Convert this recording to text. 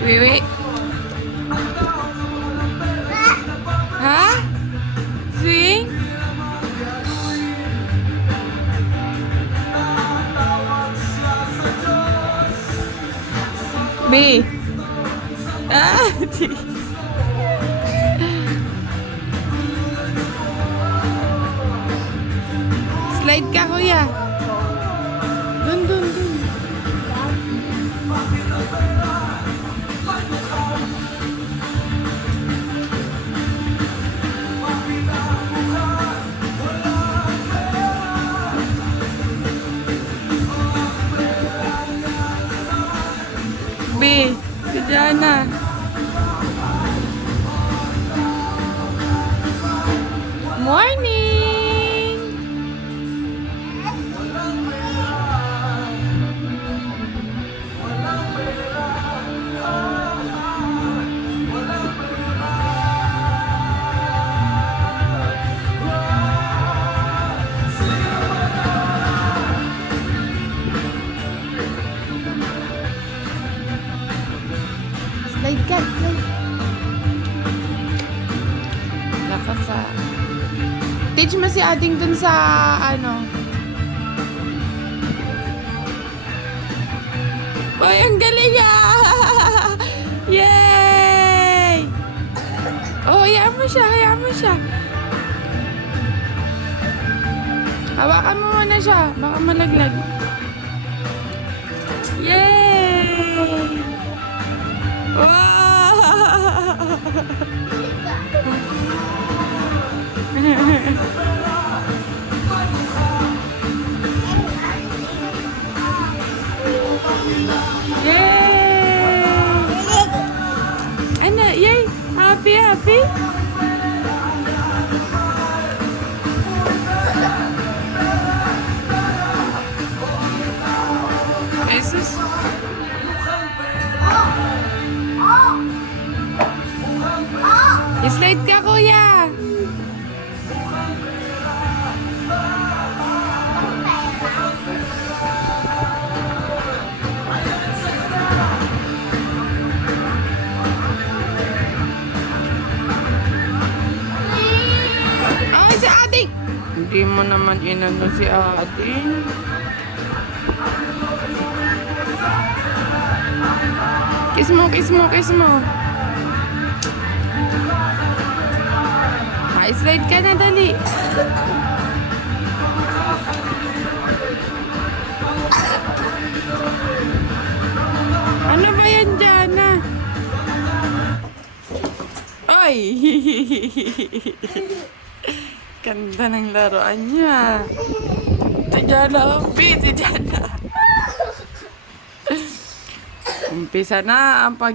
Wiwi. Ha? Swing? B. Ah, di. Slide ka, kuya. Dun, dun, dun. B, si Jana. Morning! Slide ka, slide. Lakas sa... Teach mo si Ading dun sa, ano. Uy, ang galing ah! Yay! Oh, hayaan mo siya, hayaan mo siya. Hawakan mo muna siya, baka malaglag. Yay! Wow! Yay! Ano? Yay! Happy, happy? Jesus! Slide ka, kuya! Ay, si Ading! Hindi mo naman inano si Ading. Kiss mo, kiss mo, kiss mo. Ay, slide ka na, dali. Ano ba yan, Jana? Ay! Ganda ng laruan niya. Si Jana, si Jana. Umpisa na ang pag